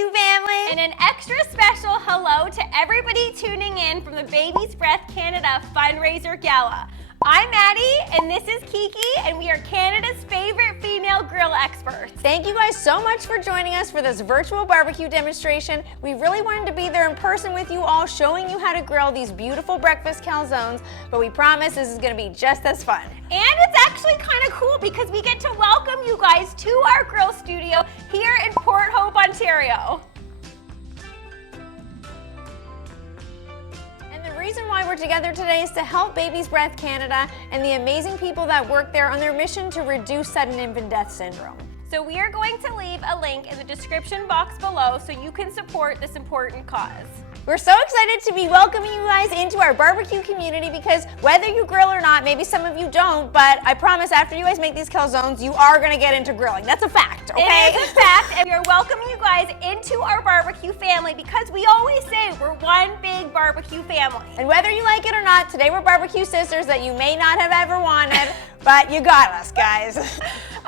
Barbecue family! And an extra special hello to everybody tuning in from the Baby's Breath Canada fundraiser gala. I'm Maddie, and this is Kiki, and we are Canada's favorite female grill experts. Thank you guys so much for joining us for this virtual barbecue demonstration. We really wanted to be there in person with you all, showing you how to grill these beautiful breakfast calzones, but we promise this is going to be just as fun. And it's actually kind of cool because we get to welcome you guys to our grill studio here in Port Hope, Ontario. The reason why we're together today is to help Baby's Breath Canada and the amazing people that work there on their mission to reduce sudden infant death syndrome. So we are going to leave a link in the description box below so you can support this important cause. We're so excited to be welcoming you guys into our barbecue community because whether you grill or not, maybe some of you don't, but I promise after you guys make these calzones, you are going to get into grilling. That's a fact, okay? It is a fact, and we are welcoming you guys into our barbecue family because we always say we're one big barbecue family. And whether you like it or not, today we're barbecue sisters that you may not have ever wanted, but you got us, guys.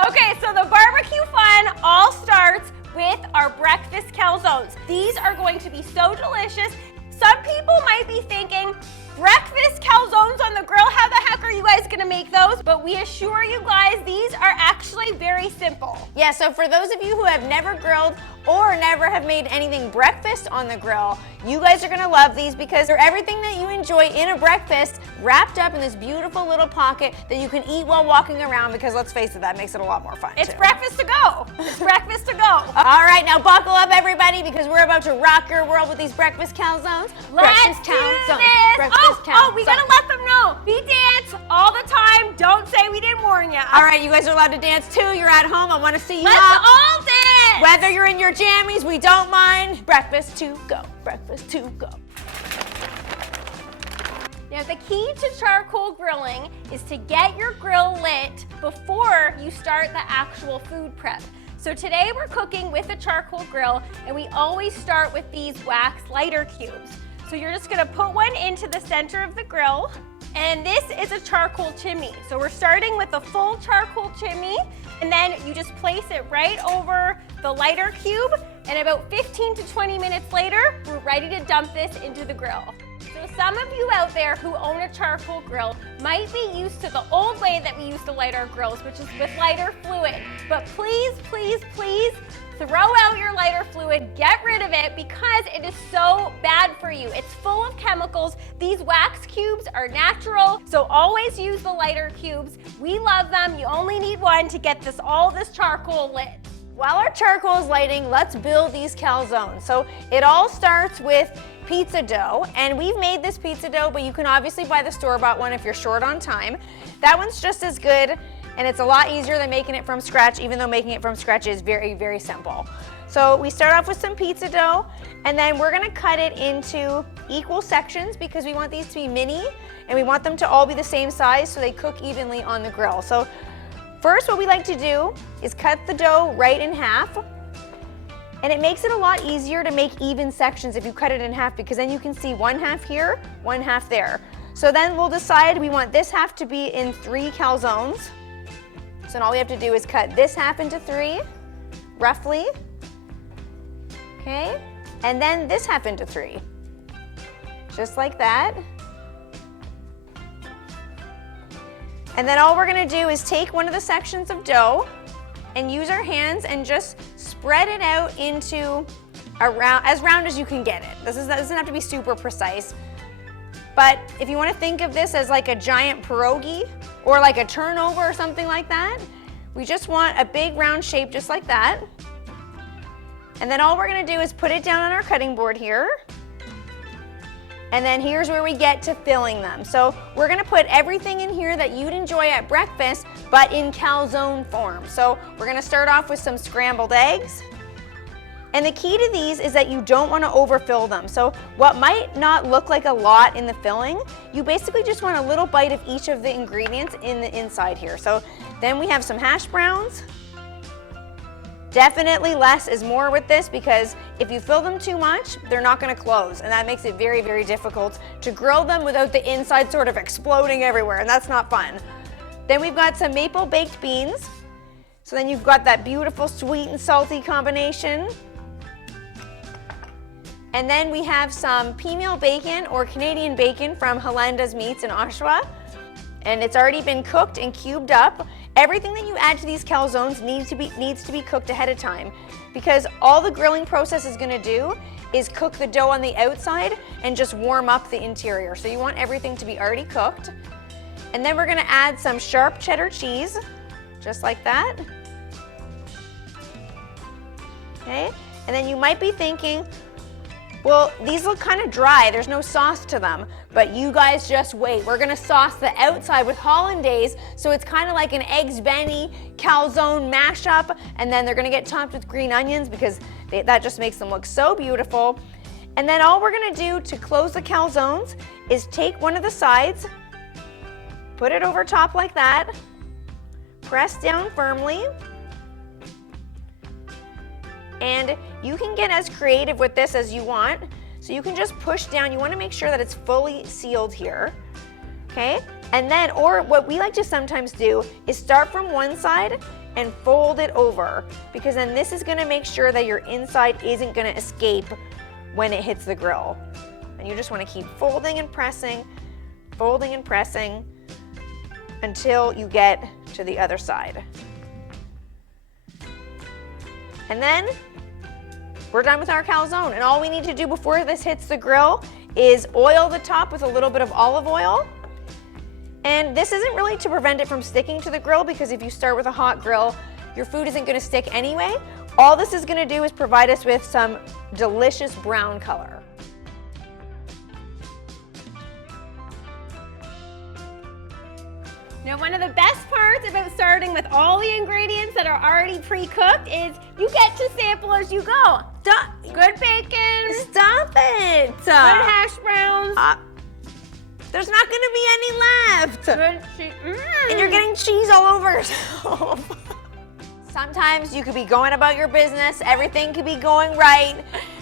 Okay, so the barbecue fun all starts with our breakfast calzones. These are going to be so delicious. Some people might be thinking, breakfast calzones on the grill, how the heck are you guys gonna make those? But we assure you guys, these are actually very simple. Yeah, so for those of you who have never grilled or never have made anything breakfast on the grill, you guys are gonna love these because they're everything that you enjoy in a breakfast wrapped up in this beautiful little pocket that you can eat while walking around because let's face it, that makes it a lot more fun It's too. breakfast to go. It's breakfast to go. All right, now buckle up everybody because we're about to rock your world with these breakfast calzones. Let's do this. Oh, we gotta let them know. We dance all the time. Don't say we didn't warn you. All right, you guys are allowed to dance too. You're at home. I want to see you Let's up. all dance. Whether you're in your jammies, we don't mind. Breakfast to go. Breakfast to go. Now the key to charcoal grilling is to get your grill lit before you start the actual food prep. So today we're cooking with a charcoal grill and we always start with these wax lighter cubes. So you're just gonna put one into the center of the grill, and this is a charcoal chimney. So we're starting with a full charcoal chimney, and then you just place it right over the lighter cube, and about 15 to 20 minutes later, we're ready to dump this into the grill. So some of you out there who own a charcoal grill might be used to the old way that we used to light our grills, which is with lighter fluid. But please, please, please, throw out your lighter fluid, get rid of it because it is so bad for you. It's full of chemicals. These wax cubes are natural, so always use the lighter cubes. We love them. You only need one to get all this charcoal lit. While our charcoal is lighting, let's build these calzones. So it all starts with pizza dough, and we've made this pizza dough, but you can obviously buy the store-bought one if you're short on time. That one's just as good, and it's a lot easier than making it from scratch, even though making it from scratch is very, very simple. So we start off with some pizza dough, and then we're gonna cut it into equal sections because we want these to be mini, and we want them to all be the same size so they cook evenly on the grill. So first, what we like to do is cut the dough right in half, and it makes it a lot easier to make even sections if you cut it in half because then you can see one half here, one half there. So then we'll decide we want this half to be in 3 calzones. So then all we have to do is cut this half into 3, roughly. Okay, and then this half into 3, just like that. And then all we're gonna do is take one of the sections of dough and use our hands and just spread it out into as round as you can get it. This doesn't have to be super precise, but if you wanna think of this as like a giant pierogi or like a turnover or something like that, we just want a big round shape just like that. And then all we're gonna do is put it down on our cutting board here. And then here's where we get to filling them. So we're gonna put everything in here that you'd enjoy at breakfast, but in calzone form. So we're gonna start off with some scrambled eggs. And the key to these is that you don't wanna overfill them. So what might not look like a lot in the filling, you basically just want a little bite of each of the ingredients in the inside here. So then we have some hash browns. Definitely less is more with this because if you fill them too much, they're not gonna close, and that makes it very, very difficult to grill them without the inside sort of exploding everywhere, and that's not fun. Then we've got some maple baked beans. So then you've got that beautiful sweet and salty combination. And then we have some pea meal bacon or Canadian bacon from Helenda's Meats in Oshawa. And it's already been cooked and cubed up. Everything that you add to these calzones needs to be cooked ahead of time, because all the grilling process is gonna do is cook the dough on the outside and just warm up the interior. So you want everything to be already cooked. And then we're gonna add some sharp cheddar cheese, just like that. Okay, and then you might be thinking, well, these look kind of dry, there's no sauce to them, but you guys just wait. We're gonna sauce the outside with hollandaise, so it's kind of like an eggs benny calzone mashup, and then they're gonna get topped with green onions because that just makes them look so beautiful. And then all we're gonna do to close the calzones is take one of the sides, put it over top like that, press down firmly, and you can get as creative with this as you want. So you can just push down. You want to make sure that it's fully sealed here, okay? And then, or what we like to sometimes do is start from one side and fold it over, because then this is gonna make sure that your inside isn't gonna escape when it hits the grill. And you just want to keep folding and pressing until you get to the other side. And then we're done with our calzone, and all we need to do before this hits the grill is oil the top with a little bit of olive oil. And this isn't really to prevent it from sticking to the grill, because if you start with a hot grill, your food isn't gonna stick anyway. All this is gonna do is provide us with some delicious brown color. Now, one of the best parts about starting with all the ingredients that are already pre-cooked is you get to sample as you go. Good bacon. Stop it. Good hash browns. There's not gonna be any left. Good cheese. And you're getting cheese all over yourself. Sometimes you could be going about your business, everything could be going right,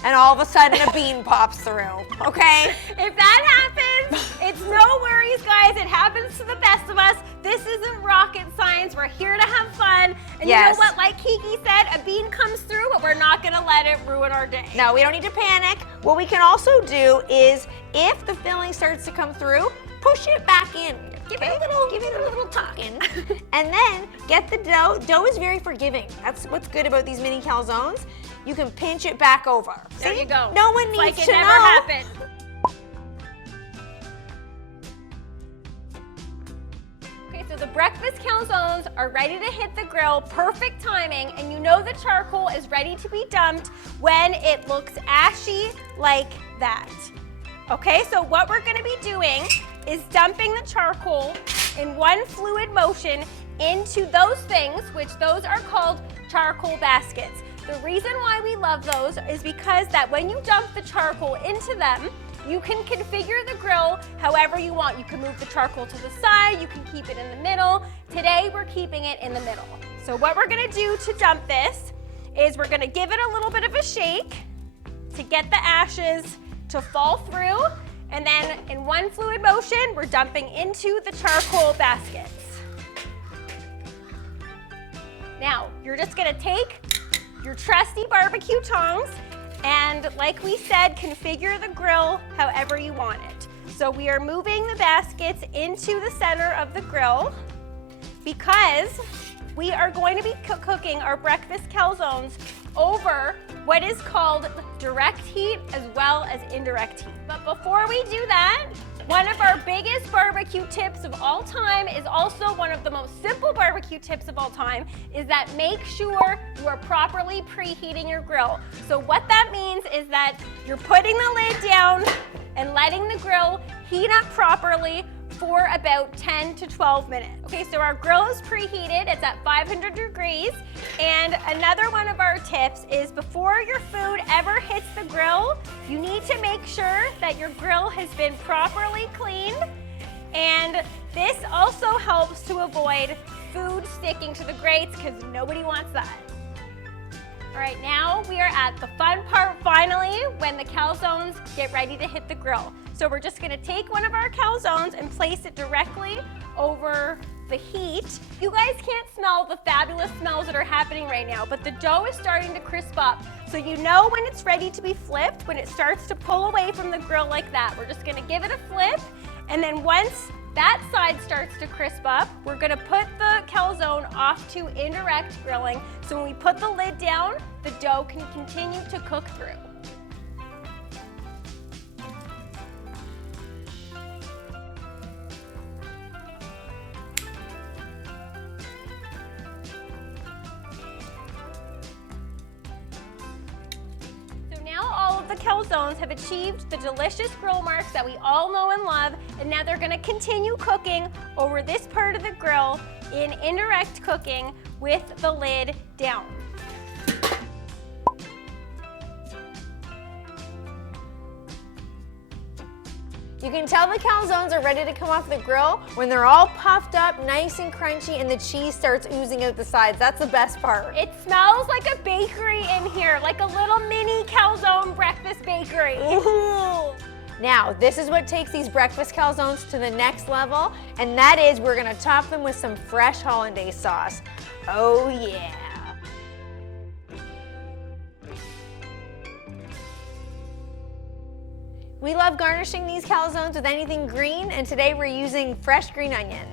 and all of a sudden a bean pops through, okay? If that happens, it's no worries, guys. It happens to the best of us. This isn't rocket science. We're here to have fun. And yes. You know what? Like Kiki said, a bean comes through, but we're not going to let it ruin our day. No, we don't need to panic. What we can also do is, if the filling starts to come through, push it back in. Give it a little tuck in. And then get the dough. Dough is very forgiving. That's what's good about these mini calzones. You can pinch it back over. There you go. No one needs like to it never know. happened. Okay, so the breakfast calzones are ready to hit the grill. Perfect timing. And you know the charcoal is ready to be dumped when it looks ashy like that. Okay, so what we're gonna be doing is dumping the charcoal in one fluid motion into those things, which those are called charcoal baskets. The reason why we love those is because that when you dump the charcoal into them, you can configure the grill however you want. You can move the charcoal to the side, you can keep it in the middle. Today, we're keeping it in the middle. So what we're gonna do to dump this is we're gonna give it a little bit of a shake to get the ashes to fall through. And then in one fluid motion, we're dumping into the charcoal baskets. Now, you're just gonna take your trusty barbecue tongs and, like we said, configure the grill however you want it. So we are moving the baskets into the center of the grill because we are going to be cooking our breakfast calzones over what is called direct heat as well as indirect heat. But before we do that, one of our biggest barbecue tips of all time is also one of the most simple barbecue tips of all time, is that make sure you are properly preheating your grill. So what that means is that you're putting the lid down and letting the grill heat up properly for about 10 to 12 minutes. Okay, so our grill is preheated, it's at 500 degrees. And another one of our tips is before your food ever hits the grill, you need to make sure that your grill has been properly cleaned. And this also helps to avoid food sticking to the grates because nobody wants that. All right, now we are at the fun part finally, when the calzones get ready to hit the grill. So we're just gonna take one of our calzones and place it directly over the heat. You guys can't smell the fabulous smells that are happening right now, but the dough is starting to crisp up. So you know when it's ready to be flipped, when it starts to pull away from the grill like that. We're just gonna give it a flip, and then once that side starts to crisp up, we're gonna put the calzone off to indirect grilling. So when we put the lid down, the dough can continue to cook through. The calzones have achieved the delicious grill marks that we all know and love, and now they're going to continue cooking over this part of the grill in indirect cooking with the lid down. You can tell the calzones are ready to come off the grill when they're all puffed up, nice and crunchy, and the cheese starts oozing out the sides. That's the best part. It smells like a bakery in here, like a little mini calzone breakfast bakery. Ooh. Now, this is what takes these breakfast calzones to the next level, and that is we're gonna top them with some fresh hollandaise sauce. Oh yeah. We love garnishing these calzones with anything green, and today we're using fresh green onion.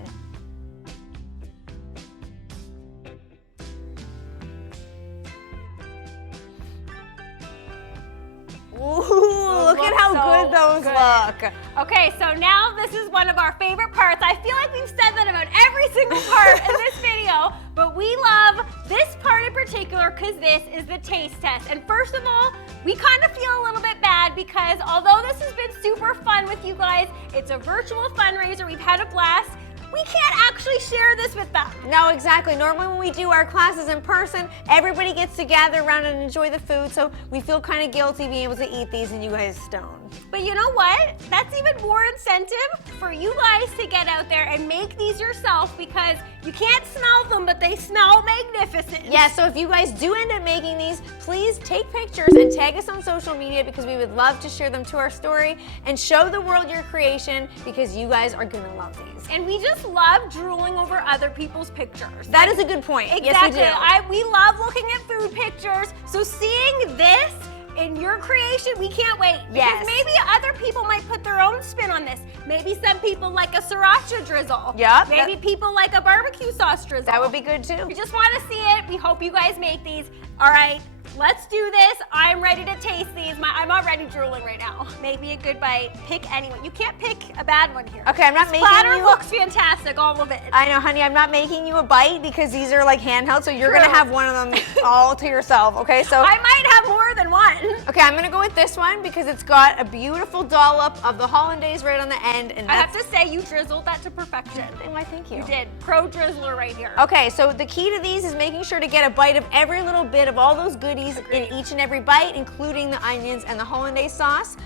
Ooh, look at how good those look. Okay, so now this is one of our favorite parts. I feel like we've said that about every single part in this video, but we love this part in particular because this is the taste test. And first of all, we kind of feel a little bit bad because although this has been super fun with you guys, it's a virtual fundraiser, we've had a blast, we can't actually share this with them. No, exactly. Normally when we do our classes in person, everybody gets to gather around and enjoy the food, so we feel kind of guilty being able to eat these and you guys don't. But you know what? That's even more incentive for you guys to get out there and make these yourself because you can't smell them, but they smell magnificent. Yeah, so if you guys do end up making these, please take pictures and tag us on social media because we would love to share them to our story and show the world your creation because you guys are gonna love these. And we just love drooling over other people's pictures. That is a good point. Exactly. Yes, we do. We love looking at food pictures, so seeing this in your creation, we can't wait. Yes. Because maybe other people might put their own spin on this. Maybe some people like a sriracha drizzle. Yep. Maybe people like a barbecue sauce drizzle. That would be good too. We just want to see it. We hope you guys make these. All right, let's do this. I'm ready to taste these. I'm already drooling right now. Make me a good bite. Pick anyone. You can't pick a bad one here. Okay, I'm not making Platter you. looks fantastic, all of it. I know, honey, I'm not making you a bite because these are like handheld, so you're gonna have one of them all to yourself, okay? So I might have more than one. okay, I'm gonna go with this one because it's got a beautiful dollop of the hollandaise right on the end, and I have to say, you drizzled that to perfection. Why, thank you. You did. Pro drizzler right here. Okay, so the key to these is making sure to get a bite of every little bit of all those goodies in each and every bite, including the onions and the hollandaise sauce.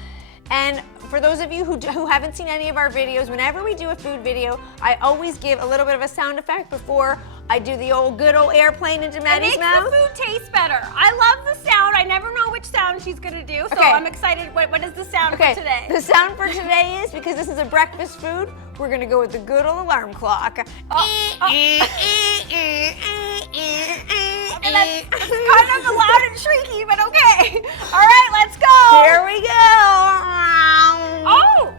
And for those of you who haven't seen any of our videos, whenever we do a food video, I always give a little bit of a sound effect before I do the good old airplane into Maddie's mouth. It makes the food taste better. I love the sound. I never know which sound she's gonna do, so Okay. I'm excited. What is the sound for today? The sound for today is, because this is a breakfast food, we're gonna go with the good old alarm clock. And that's kind of loud and shrieky, but okay. All right, let's go. Here we go. Oh.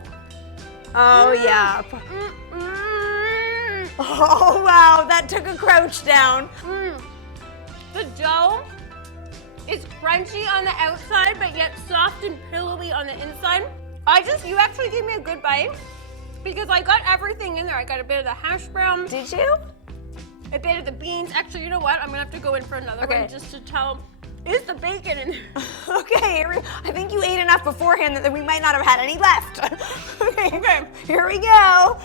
Oh, yeah. Oh, wow, that took a crouch down. The dough is crunchy on the outside, but yet soft and pillowy on the inside. You actually gave me a good bite because I got everything in there. I got a bit of the hash brown. Did you? A bit of the beans. Actually, you know what? I'm gonna have to go in for another one just to tell. Is the bacon in there? Okay, I think you ate enough beforehand that we might not have had any left. Okay, here we go.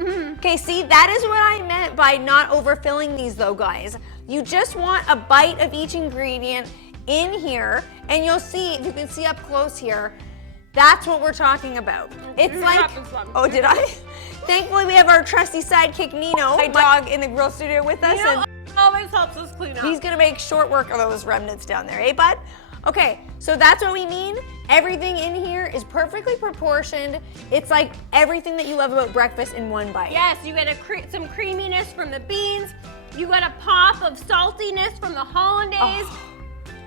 Okay, see, that is what I meant by not overfilling these though, guys. You just want a bite of each ingredient in here, and you'll see, if you can see up close here, that's what we're talking about. It's like, oh, did I? Thankfully, we have our trusty sidekick, Nino, my dog, in the grill studio with us. Nino and always helps us clean up. he's gonna make short work of those remnants down there, eh, bud? Okay, so that's what we mean. Everything in here is perfectly proportioned. It's like everything that you love about breakfast in one bite. Yes, you get some creaminess from the beans. You get a pop of saltiness from the hollandaise. Oh.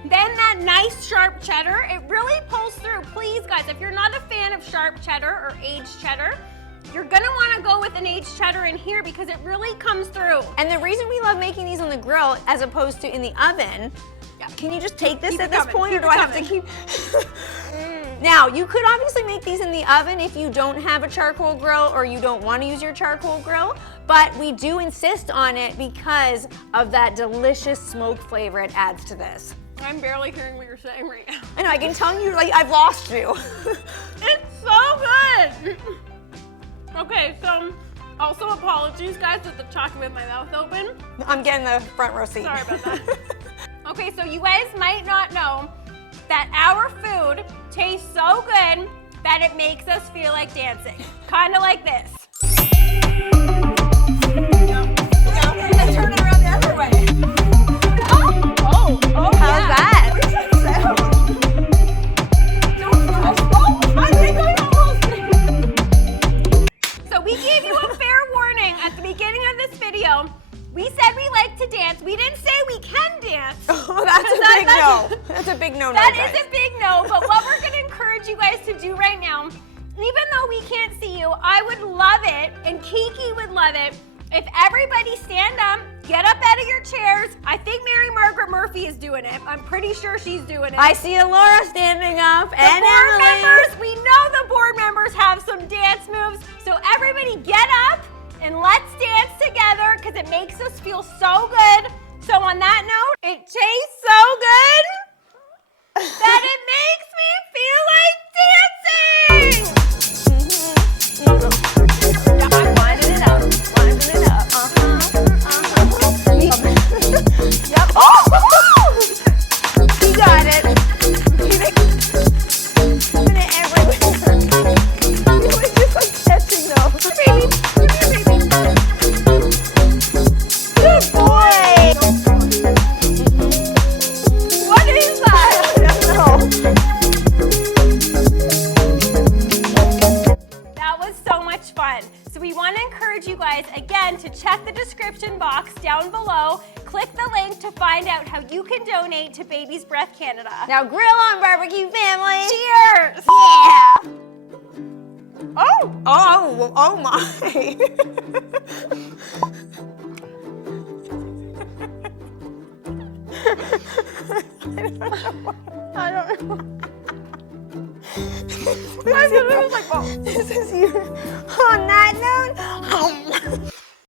Then that nice sharp cheddar, it really pulls through. Please, guys, if you're not a fan of sharp cheddar or aged cheddar, you're gonna wanna go with an aged cheddar in here because it really comes through. And the reason we love making these on the grill as opposed to in the oven, can you just take this Keep at it this coming, point, or keep do it I have to coming. keep? Now, you could obviously make these in the oven if you don't have a charcoal grill or you don't want to use your charcoal grill, but we do insist on it because of that delicious smoke flavor it adds to this. I'm barely hearing what you're saying right now. I know, I can tell you, like, I've lost you. It's so good. Okay, so also apologies, guys, with the talking with my mouth open. I'm getting the front row seat. Sorry about that. Okay, so you guys might not know that our food tastes so good that it makes us feel like dancing. Kind of like this. I turn it around the other way. Oh, How's yeah. that? So we gave you a fair warning at the beginning of this video. We said we like to dance. We didn't say we can dance. Oh, that's a big no. That's a big no-no, That guys. is a big no, but what we're gonna encourage you guys to do right now, even though we can't see you, I would love it, and Kiki would love it, if everybody stand up, get up out of your chairs. I think Mary Margaret Murphy is doing it. I'm pretty sure she's doing it. I see Laura standing up The and board Emily. members, we know the board members have some dance moves, so everybody get up and let's dance together because it makes us feel so good. So on that note, it tastes so good that it makes me feel like dancing. I'm winding it up. Winding it up. Yep. Oh! He got it. Put it everywhere. It was just like catching though. Baby, come here, baby. Good boy. What is that? I don't know. That was so much fun. So we want to encourage you guys again to check the description box down below. Click the link to find out how you can donate to Baby's Breath Canada. Now grill on, barbecue family. Cheers! Yeah. Oh my. I don't know. This is you. Oh,